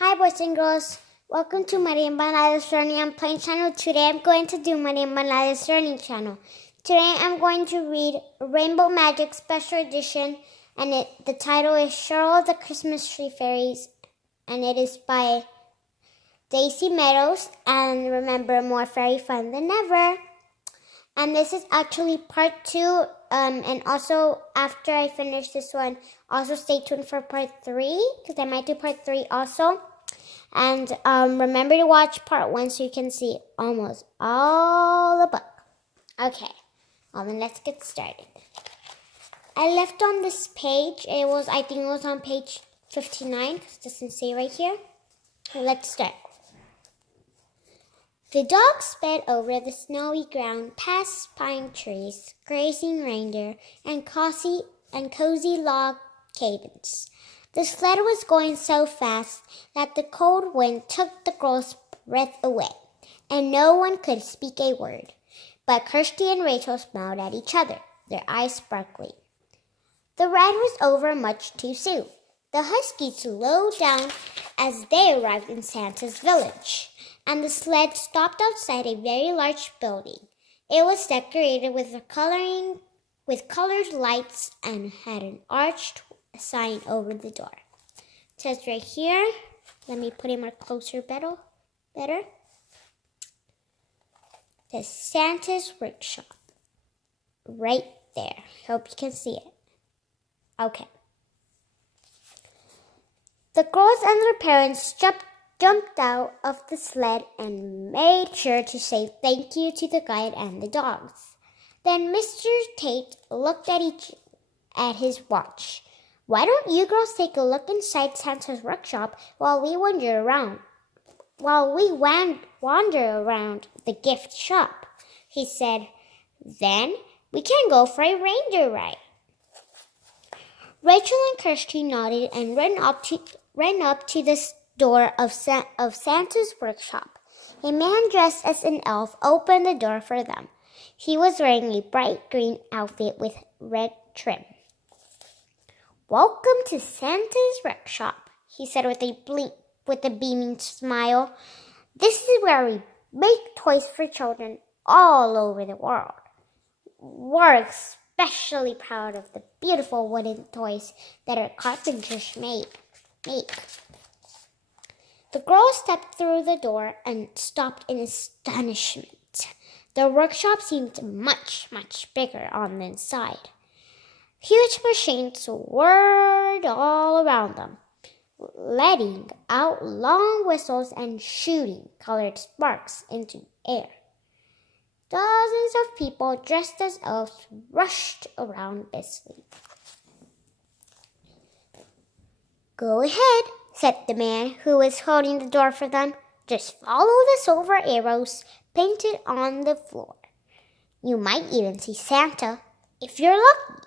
Hi boys and girls, welcome to Mariem Banales Learning and Playing channel. Today I'm going to do Mariem Banales Learning channel. Today I'm going to read Rainbow Magic Special Edition and the title is Cheryl the Christmas Tree Fairies and it is by Daisy Meadows and remember more fairy fun than ever. And this is actually part 2 and also after I finish this one, also stay tuned for part 3 because I might do part 3 also. And remember to watch part 1 so you can see almost all the book. Okay, well then let's get started. I left on this page, I think it was on page 59 because it doesn't say right here. Let's start. The dog sped over the snowy ground past pine trees, grazing reindeer, and cozy log cabins. The sled was going so fast that the cold wind took the girl's breath away, and no one could speak a word. But Kirsty and Rachel smiled at each other, their eyes sparkling. The ride was over much too soon. The huskies slowed down as they arrived in Santa's village, and the sled stopped outside a very large building. It was decorated with colored lights and had an arched sign over the door. It says right here, let me put it more closer better. It says Santa's Workshop. Right there. Hope you can see it. Okay. The girls and their parents jumped out of the sled and made sure to say thank you to the guide and the dogs. Then Mr. Tate looked at his watch. Why don't you girls take a look inside Santa's workshop while we wander around the gift shop, he said. Then we can go for a reindeer ride. Rachel and Kirsty nodded and ran up to the door of Santa's workshop. A man dressed as an elf opened the door for them. He was wearing a bright green outfit with red trim. Welcome to Santa's workshop, he said with a beaming smile. This is where we make toys for children all over the world. We're especially proud of the beautiful wooden toys that our carpenters make. The girls stepped through the door and stopped in astonishment. The workshop seemed much, much bigger on the inside. Huge machines whirred all around them, letting out long whistles and shooting colored sparks into air. Dozens of people dressed as elves rushed around busily. Go ahead, said the man who was holding the door for them. Just follow the silver arrows painted on the floor. You might even see Santa if you're lucky.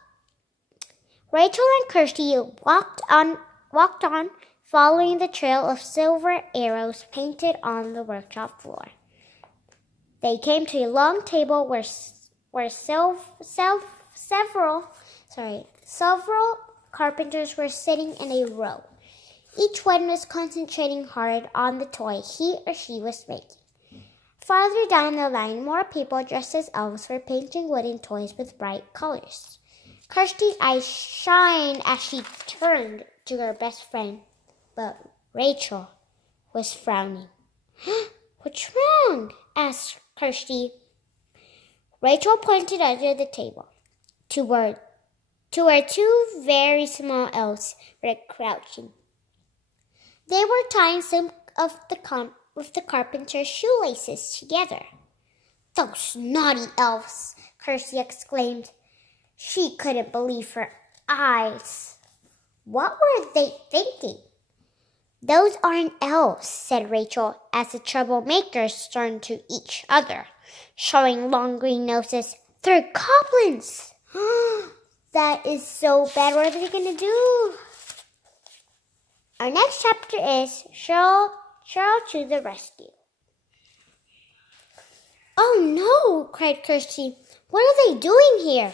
Rachel and Kirsty walked on, following the trail of silver arrows painted on the workshop floor. They came to a long table where several carpenters were sitting in a row. Each one was concentrating hard on the toy he or she was making. Farther down the line, more people dressed as elves were painting wooden toys with bright colors. Kirsty's eyes shined as she turned to her best friend, but Rachel was frowning. What's wrong? Asked Kirsty. Rachel pointed under the table to where two very small elves were crouching. They were tying some of the carpenter's shoelaces together. Those naughty elves, Kirsty exclaimed. She couldn't believe her eyes. What were they thinking? Those aren't elves, said Rachel, as the troublemakers turned to each other, showing long green noses. They're goblins! That is so bad. What are they going to do? Our next chapter is Cheryl to the rescue. Oh no, cried Kirsty. What are they doing here?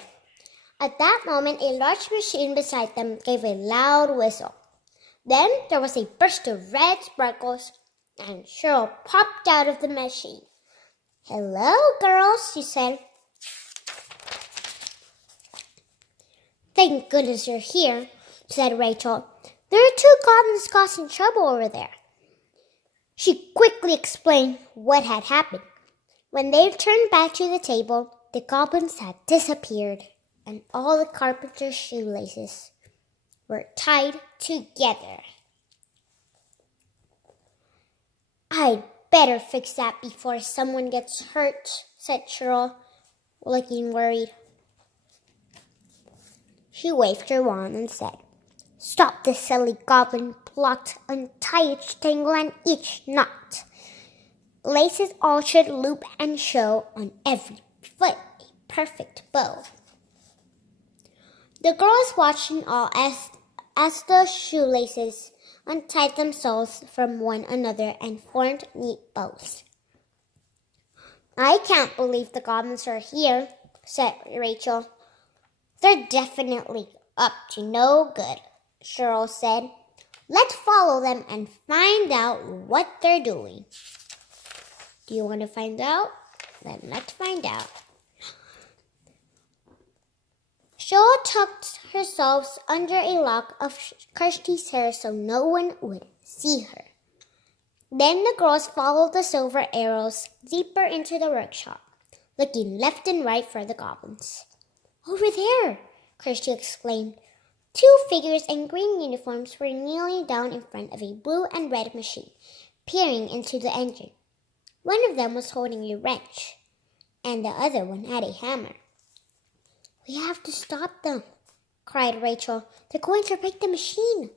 At that moment, a large machine beside them gave a loud whistle. Then there was a burst of red sparkles, and Cheryl popped out of the machine. "Hello, girls," she said. "Thank goodness you're here," said Rachel. "There are two goblins causing trouble over there." She quickly explained what had happened. When they turned back to the table, the goblins had disappeared, and all the carpenter's shoelaces were tied together. "I'd better fix that before someone gets hurt," said Cheryl, looking worried. She waved her wand and said, "Stop this silly goblin plot. Untie each tangle and each knot. Laces all should loop and show on every foot a perfect bow." The girls watched in awe as the shoelaces untied themselves from one another and formed neat bows. "I can't believe the goblins are here," said Rachel. "They're definitely up to no good," Cheryl said. "Let's follow them and find out what they're doing." Do you want to find out? Then let's find out. Cheryl tucked herself under a lock of Kirsty's hair so no one would see her. Then the girls followed the silver arrows deeper into the workshop, looking left and right for the goblins. "Over there!" Kirsty exclaimed. Two figures in green uniforms were kneeling down in front of a blue and red machine, peering into the engine. One of them was holding a wrench, and the other one had a hammer. "We have to stop them," cried Rachel. "They're going to break the machine."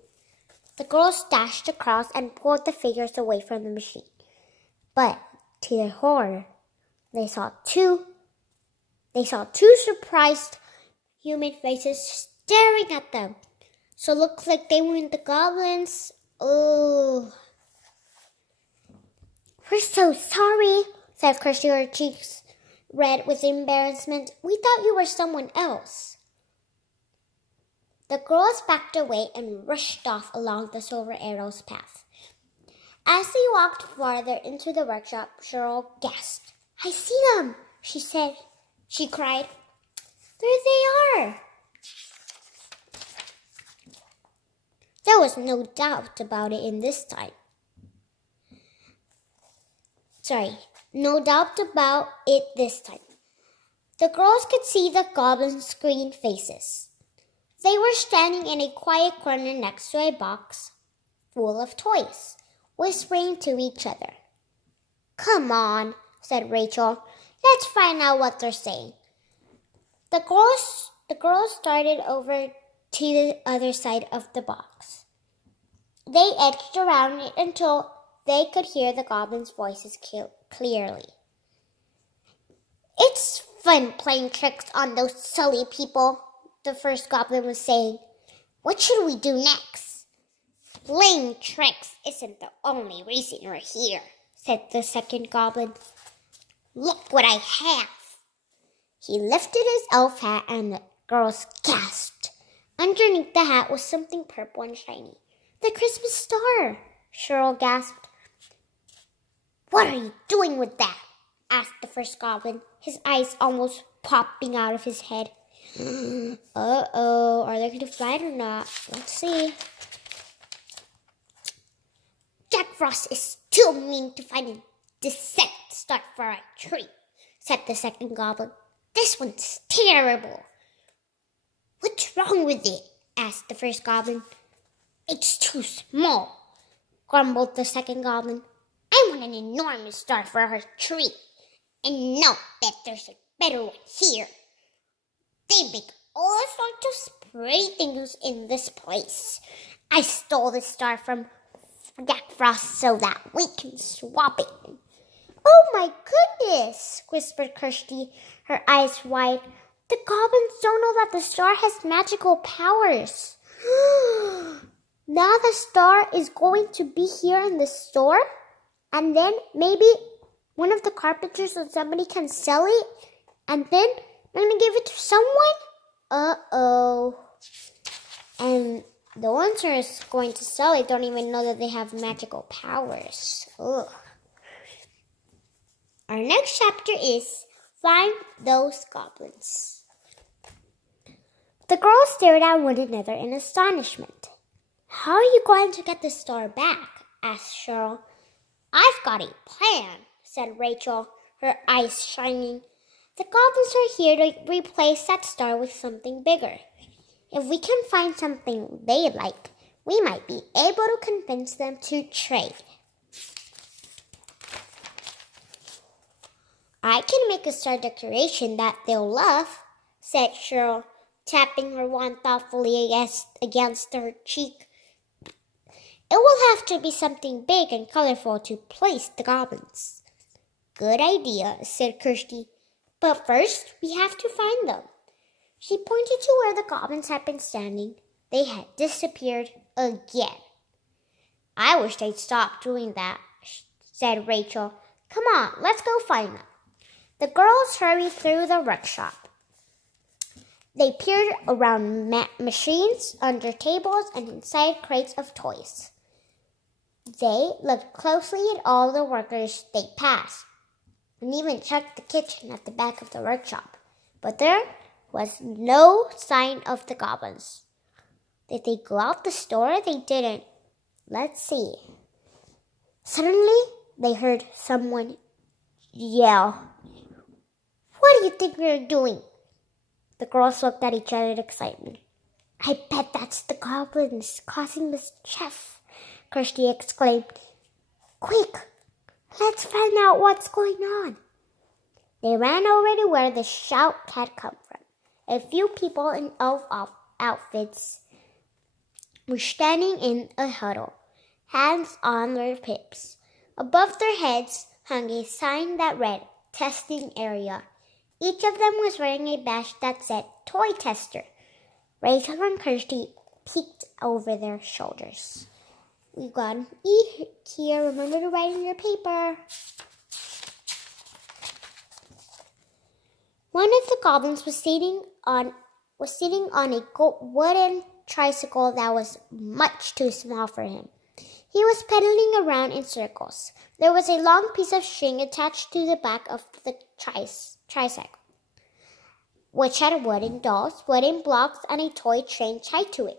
The girls dashed across and pulled the figures away from the machine. But to their horror, they saw two surprised human faces staring at them. So it looked like they were the goblins. "Oh, we're so sorry," said Kirsty, her cheeks red with embarrassment. "We thought you were someone else." The girls backed away and rushed off along the Silver Arrow's path. As they walked farther into the workshop, Cheryl gasped. "I see them," she said. She cried, "There they are!" There was no doubt about it this time. The girls could see the goblins' green faces. They were standing in a quiet corner next to a box full of toys, whispering to each other. "Come on," said Rachel. "Let's find out what they're saying." The girls started over to the other side of the box. They edged around it until they could hear the goblins' voices clearly. "It's fun playing tricks on those silly people," the first goblin was saying. "What should we do next?" "Playing tricks isn't the only reason we're here," said the second goblin. "Look what I have." He lifted his elf hat and the girls gasped. Underneath the hat was something purple and shiny. "The Christmas star!" Cheryl gasped. "What are you doing with that?" asked the first goblin, his eyes almost popping out of his head. Uh-oh, are they going to fight or not? Let's see. "Jack Frost is too mean to find a decent start for a tree," said the second goblin. "This one's terrible." "What's wrong with it?" asked the first goblin. "It's too small," grumbled the second goblin. "I want an enormous star for our tree. And no bet there's a better one here. They make all sorts of spray things in this place. I stole the star from Jack Frost so that we can swap it." "Oh my goodness," whispered Kirsty, her eyes wide. "The goblins don't know that the star has magical powers." Now the star is going to be here in the store? And then maybe one of the carpenters or somebody can sell it? And then they're going to give it to someone? Uh-oh. And The ones who are going to sell it don't even know that they have magical powers. Ugh. Our next chapter is Find Those Goblins. The girls stared at one another in astonishment. How are you going to get the star back? Asked Cheryl. I've got a plan, said Rachel, her eyes shining. The goblins are here to replace that star with something bigger. If we can find something they like, we might be able to convince them to trade. I can make a star decoration that they'll love, said Cheryl, tapping her wand thoughtfully against her cheek. It will have to be something big and colorful to place the goblins. Good idea, said Kirsty. But first, we have to find them. She pointed to where the goblins had been standing. They had disappeared again. I wish they'd stop doing that, said Rachel. Come on, let's go find them. The girls hurried through the workshop. They peered around machines, under tables, and inside crates of toys. They looked closely at all the workers they passed, and even checked the kitchen at the back of the workshop. But there was no sign of the goblins. Did they go out the store? They didn't. Let's see. Suddenly, they heard someone yell. What do you think you're doing? The girls looked at each other in excitement. I bet that's the goblins causing mischief, Kirsty exclaimed. Quick, let's find out what's going on. They ran over to where the shout had come from. A few people in elf outfits were standing in a huddle, hands on their hips. Above their heads hung a sign that read, Testing Area. Each of them was wearing a badge that said, Toy Tester. Rachel and Kirsty peeked over their shoulders. We've got an E here. Remember to write in your paper. One of the goblins was sitting on a wooden tricycle that was much too small for him. He was pedaling around in circles. There was a long piece of string attached to the back of the tricycle, which had wooden dolls, wooden blocks, and a toy train tied to it.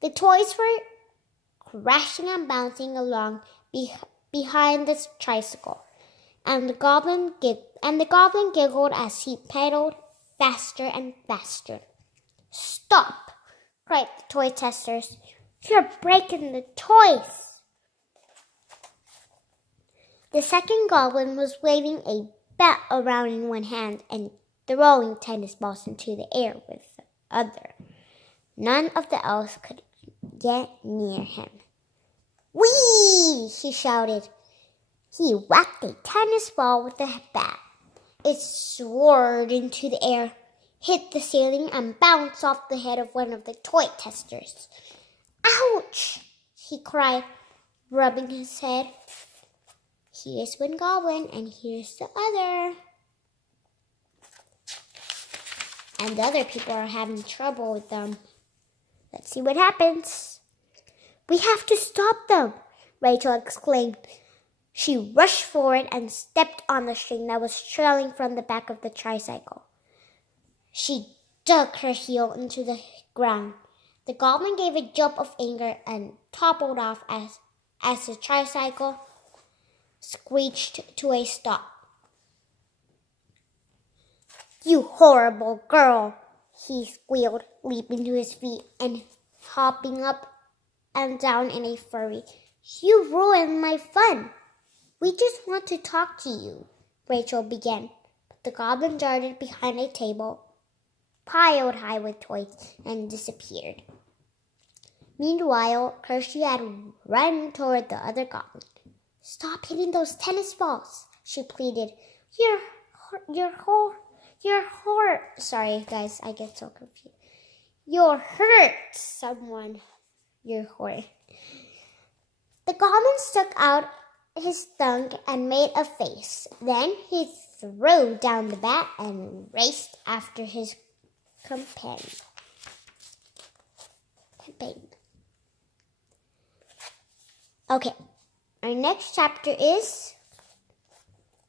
The toys were crashing and bouncing along behind the tricycle, and the goblin giggled as he pedaled faster and faster. Stop! Cried the toy testers. You're breaking the toys! The second goblin was waving a bat around in one hand and throwing tennis balls into the air with the other. None of the elves could get near him. Whee! He shouted. He whacked a tennis ball with the bat. It soared into the air, hit the ceiling, and bounced off the head of one of the toy testers. Ouch! He cried, rubbing his head. Here's one goblin, and here's the other. And the other people are having trouble with them. Let's see what happens. We have to stop them, Rachel exclaimed. She rushed forward and stepped on the string that was trailing from the back of the tricycle. She dug her heel into the ground. The goblin gave a jump of anger and toppled off as the tricycle screeched to a stop. You horrible girl, he squealed, leaping to his feet and hopping up and down in a fury. You ruined my fun. We just want to talk to you, Rachel began. But the goblin darted behind a table piled high with toys and disappeared. Meanwhile, Kirsty had run toward the other goblin. Stop hitting those tennis balls, she pleaded. Sorry, guys, I get so confused. You'll hurt someone. You're hurt. The goblin stuck out his tongue and made a face. Then he threw down the bat and raced after his companion. Okay, our next chapter is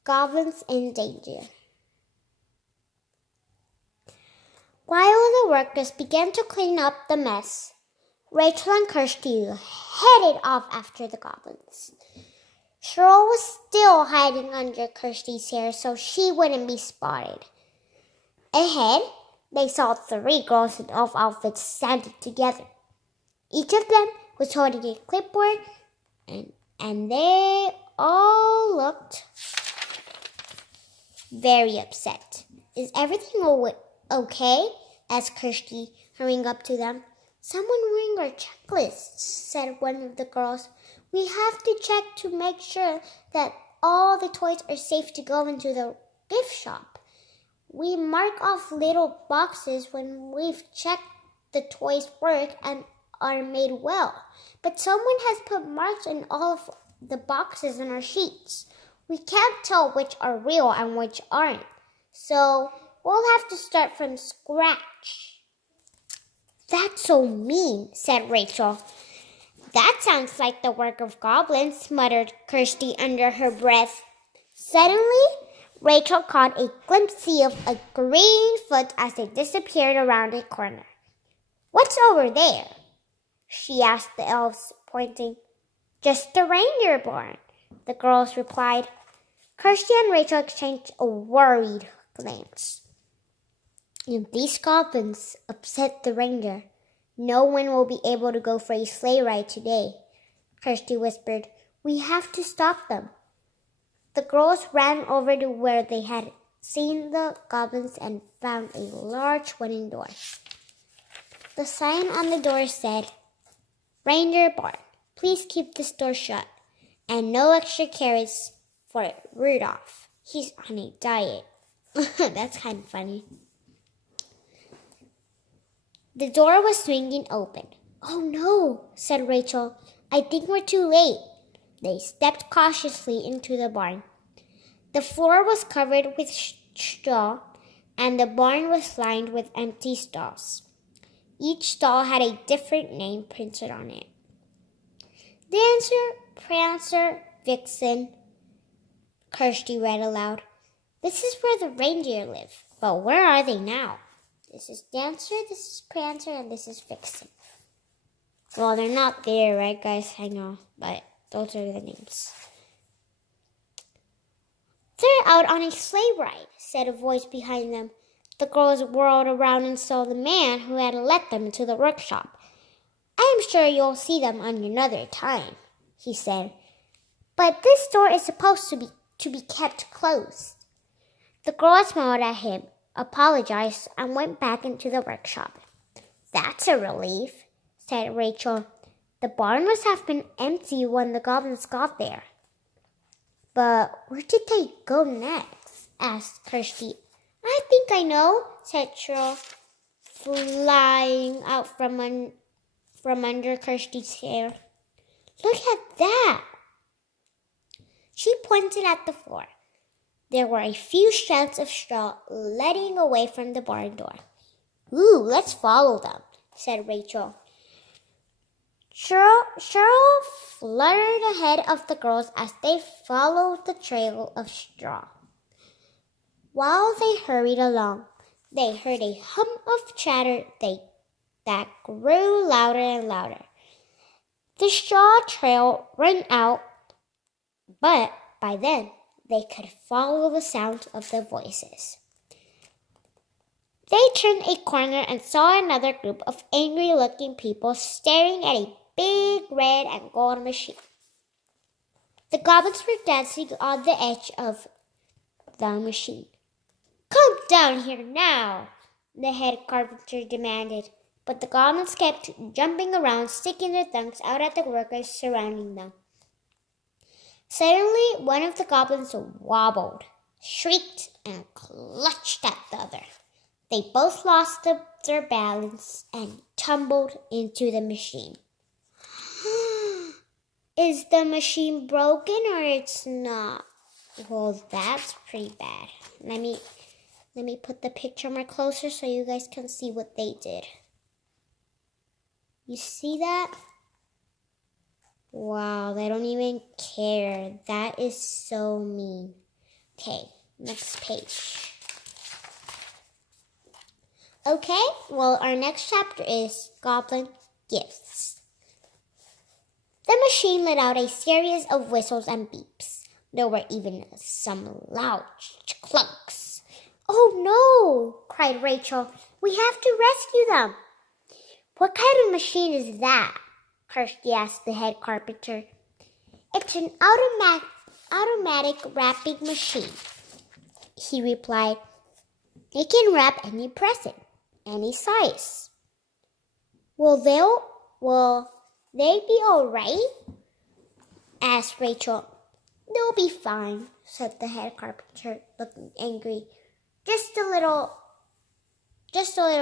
Goblins in Danger. While the workers began to clean up the mess, Rachel and Kirsty headed off after the goblins. Cheryl was still hiding under Kirsty's hair so she wouldn't be spotted. Ahead, they saw 3 girls in elf outfits standing together. Each of them was holding a clipboard, and they all looked very upset. "Is everything okay?" asked Kirsty, hurrying up to them. "Someone ruined our checklists," said one of the girls. "We have to check to make sure that all the toys are safe to go into the gift shop. We mark off little boxes when we've checked the toys work and are made well. But someone has put marks in all of the boxes in our sheets. We can't tell which are real and which aren't. So we'll have to start from scratch." "That's so mean," said Rachel. "That sounds like the work of goblins," muttered Kirsty under her breath. Suddenly, Rachel caught a glimpse of a green foot as it disappeared around a corner. "What's over there?" she asked the elves, pointing. "Just the reindeer barn," the girls replied. Kirsty and Rachel exchanged a worried glance. "If these goblins upset the reindeer, no one will be able to go for a sleigh ride today," Kirsty whispered. "We have to stop them." The girls ran over to where they had seen the goblins and found a large wooden door. The sign on the door said, "Reindeer Barn. Please keep this door shut. And no extra carrots for Rudolph. He's on a diet." That's kind of funny. The door was swinging open. "Oh no," said Rachel. "I think we're too late." They stepped cautiously into the barn. The floor was covered with straw, and the barn was lined with empty stalls. Each stall had a different name printed on it. "Dancer, Prancer, Vixen," Kirsty read aloud. "This is where the reindeer live. But where are they now? This is Dancer, this is Prancer, and this is Vixen." Well, they're not there, right, guys? I know, but those are the names. "They're out on a sleigh ride," said a voice behind them. The girls whirled around and saw the man who had let them into the workshop. "I am sure you'll see them another time," he said. "But this door is supposed to be kept closed." The girls smiled at him, apologized, and went back into the workshop. "That's a relief," said Rachel. "The barn must have been empty when the goblins got there." "But where did they go next?" asked Kirsty. "I think I know," said Cheryl, flying out from under Kirsty's hair. "Look at that!" She pointed at the floor. There were a few strands of straw leading away from the barn door. "Ooh, let's follow them," said Rachel. Cheryl fluttered ahead of the girls as they followed the trail of straw. While they hurried along, they heard a hum of chatter that grew louder and louder. The straw trail ran out, but by then they could follow the sound of the voices. They turned a corner and saw another group of angry-looking people staring at a big red and gold machine. The goblins were dancing on the edge of the machine. "Come down here now," the head carpenter demanded, but the goblins kept jumping around, sticking their tongues out at the workers surrounding them. Suddenly, one of the goblins wobbled, shrieked, and clutched at the other. They both lost their balance and tumbled into the machine. Is the machine broken or it's not? Well, that's pretty bad. Let me put the picture more closer so you guys can see what they did. You see that? Wow, they don't even care. That is so mean. Okay, next page. Okay, well, our next chapter is Goblin Gifts. The machine let out a series of whistles and beeps. There were even some loud clunks. Oh no, cried Rachel. We have to rescue them. What kind of machine is that? Kirsty asked the head carpenter. It's an automatic wrapping machine, he replied. It can wrap any present, any size. Will they be all right? Asked Rachel. They'll be fine, said the head carpenter, looking angry. Just a little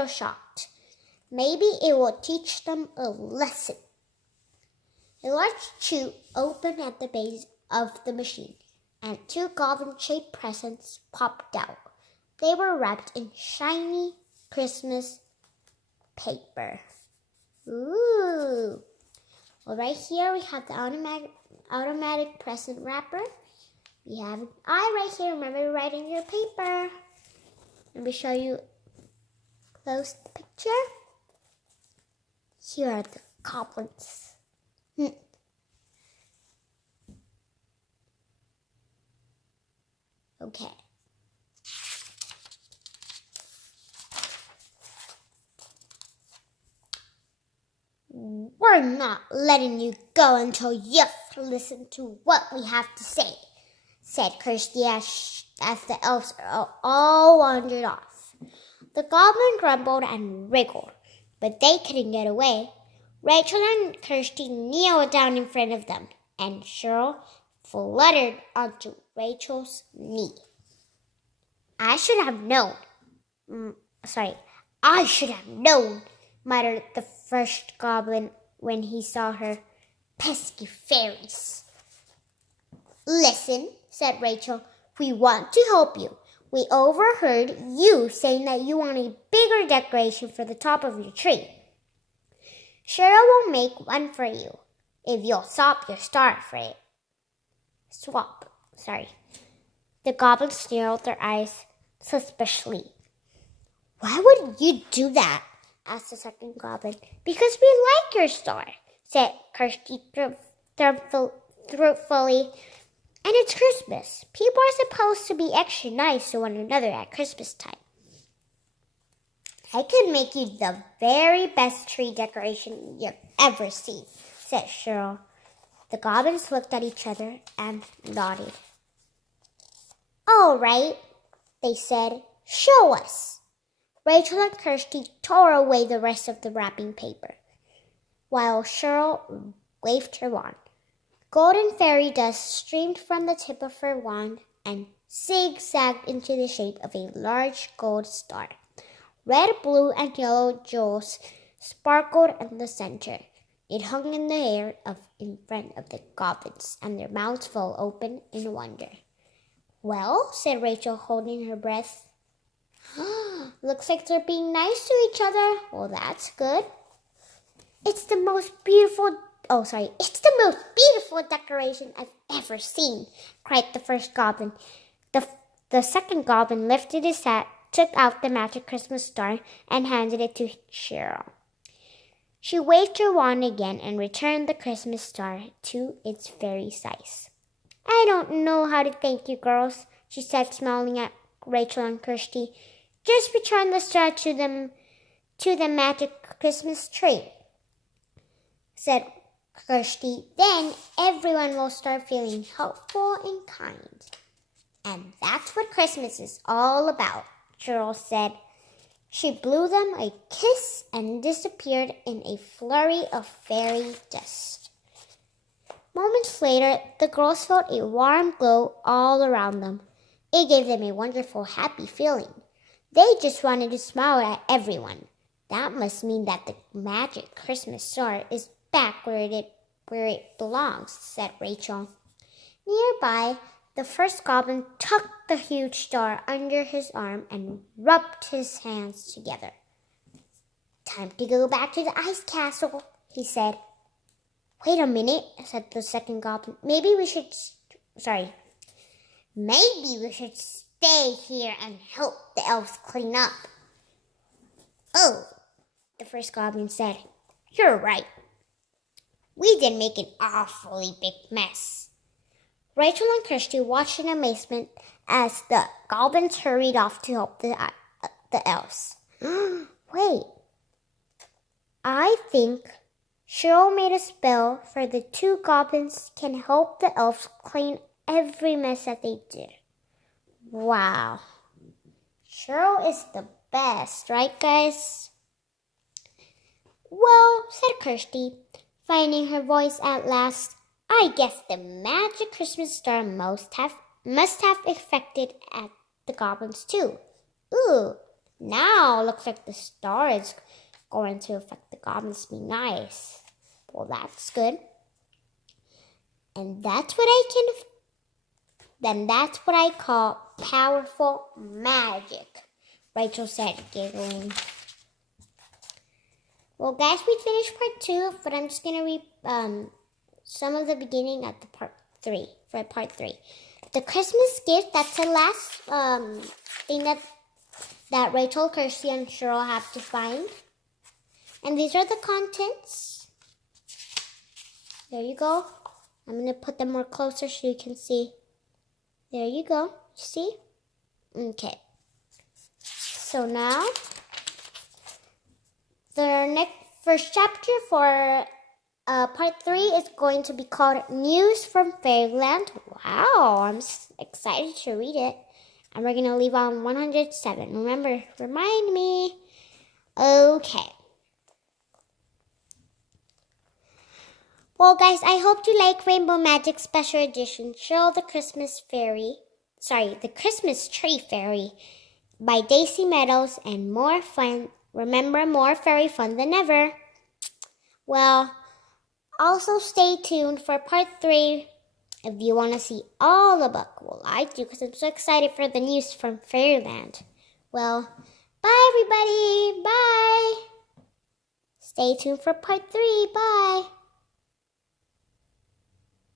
shocked. Maybe it will teach them a lesson. A large chute opened at the base of the machine, and 2 goblin-shaped presents popped out. They were wrapped in shiny Christmas paper. Ooh! Well, right here we have the automatic present wrapper. We have an eye right here. Remember to write in your paper. Let me show you close the picture. Here are the goblins. Okay. We're not letting you go until you've listened to what we have to say, said Kirsty as the elves all wandered off. The goblin grumbled and wriggled, but they couldn't get away. Rachel and Kirsty kneeled down in front of them, and Cheryl fluttered onto Rachel's knee. I should have known, muttered the first goblin when he saw her. Pesky fairies. Listen, said Rachel, we want to help you. We overheard you saying that you want a bigger decoration for the top of your tree. Cheryl will make one for you, if you'll swap your star for it. The goblins narrowed their eyes suspiciously. Why would you do that? Asked the second goblin. Because we like your star, said Kirsty truthfully. And it's Christmas. People are supposed to be extra nice to one another at Christmas time. I could make you the very best tree decoration you've ever seen, said Cheryl. The goblins looked at each other and nodded. All right, they said. Show us. Rachel and Kirsty tore away the rest of the wrapping paper, while Cheryl waved her wand. Golden fairy dust streamed from the tip of her wand and zigzagged into the shape of a large gold star. Red, blue, and yellow jewels sparkled in the center. It hung in the air in front of the goblins, and their mouths fell open in wonder. Well, said Rachel, holding her breath. Looks like they're being nice to each other. Well, that's good. It's the most beautiful decoration I've ever seen, cried the first goblin. The second goblin lifted his hat, took out the magic Christmas star, and handed it to Cheryl. She waved her wand again and returned the Christmas star to its fairy size. I don't know how to thank you, girls, she said, smiling at Rachel and Kirsty. Just return the star to the magic Christmas tree, said Kirsty. Then everyone will start feeling helpful and kind. And that's what Christmas is all about, Cheryl said. She blew them a kiss and disappeared in a flurry of fairy dust. Moments later, the girls felt a warm glow all around them. It gave them a wonderful, happy feeling. They just wanted to smile at everyone. That must mean that the magic Christmas star is back where it belongs, said Rachel. Nearby, the first goblin tucked the huge star under his arm and rubbed his hands together. Time to go back to the ice castle, he said. Wait a minute, said the second goblin. Maybe we should stay here and help the elves clean up. Oh, the first goblin said. You're right. We did make an awfully big mess. Rachel and Kirsty watched in amazement as the goblins hurried off to help the elves. Wait, I think Cheryl made a spell for the two goblins can help the elves clean every mess that they did. Wow. Cheryl is the best, right, guys? Well, said Kirsty, finding her voice at last, I guess the magic Christmas star must have affected at the goblins too. Ooh, now looks like the star is going to affect the goblins. Be nice. Well, that's good. And that's what I call powerful magic, Rachel said, giggling. Well, guys, we finished part 2, but I'm just gonna read some of the beginning at the part 3. The Christmas gift. That's the last thing that Rachel, Kirsty, and Cheryl have to find. And these are the contents. There you go. I'm going to put them more closer so you can see. There you go. See? Okay. So now, the first chapter for part 3 is going to be called News from Fairyland. Wow, I'm excited to read it. And we're going to leave on 107. Remember, remind me. Okay. Well, guys, I hope you like Rainbow Magic Special Edition, Cheryl the Christmas Tree Fairy by Daisy Meadows, and more fun. Remember, more fairy fun than ever. Well, also stay tuned for part 3 if you want to see all the book. Well, I do because I'm so excited for the news from Fairyland. Well, bye, everybody. Bye. Stay tuned for part 3. Bye.